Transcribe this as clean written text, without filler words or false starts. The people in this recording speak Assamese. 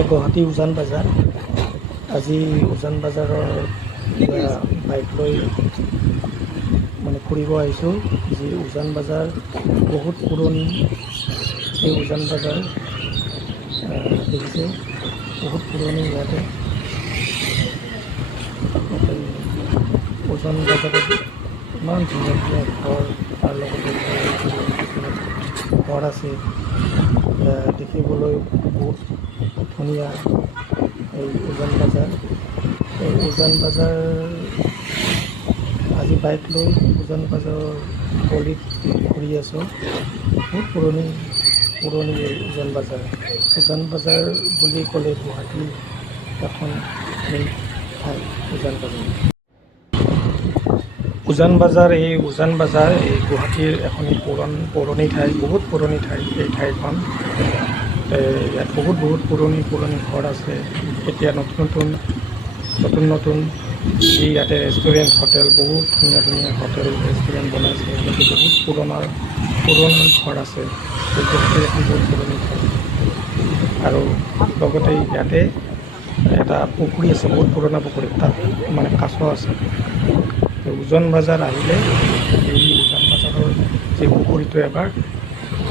গুৱাহাটী উজান বজাৰ। আজি উজান বজাৰৰ বাইক লৈ মানে ফুৰিব আহিছোঁ। যি উজান বজাৰ বহুত পুৰণি এই উজান বজাৰ দেখিছে বহুত পুৰণি ইয়াতে উজান বজাৰত ইমান ধুনীয়া ধুনীয়া ঘৰ তাৰ লগতে ঘৰ আছে দেখিবলৈ বহুত ধুনীয়া এই উজান বজাৰ। এই উজান বজাৰ আজি বাইক লৈ উজান বজাৰৰ গলিত ঘূৰি আছোঁ। বহুত পুৰণি এই উজান বজাৰ। উজান বজাৰ বুলি ক'লে গুৱাহাটীৰ এখন মেইন ঠাই উজান বজাৰ। উজান বজাৰ এই গুৱাহাটীৰ এখন পুৰণি ঠাই, বহুত পুৰণি ঠাই এই ঠাইখন। ইয়াত বহুত পুৰণি ঘৰ আছে। এতিয়া নতুন যি ইয়াতে ৰেষ্টুৰেণ্ট হোটেল বহুত ধুনীয়া হোটেল ৰেষ্টুৰেণ্ট বনাইছে। কিন্তু বহুত পুৰণা ঘৰ আছে। গুৱাহাটীৰ এখন বহুত পুৰণি ঠাই। আৰু লগতে ইয়াতে এটা পুখুৰী আছে, বহুত পুৰণা পুখুৰী, তাত মানে কাছ আছে। উজান বজাৰ আহিলে এই উজান বজাৰৰ যি পুখুৰীটো এবাৰ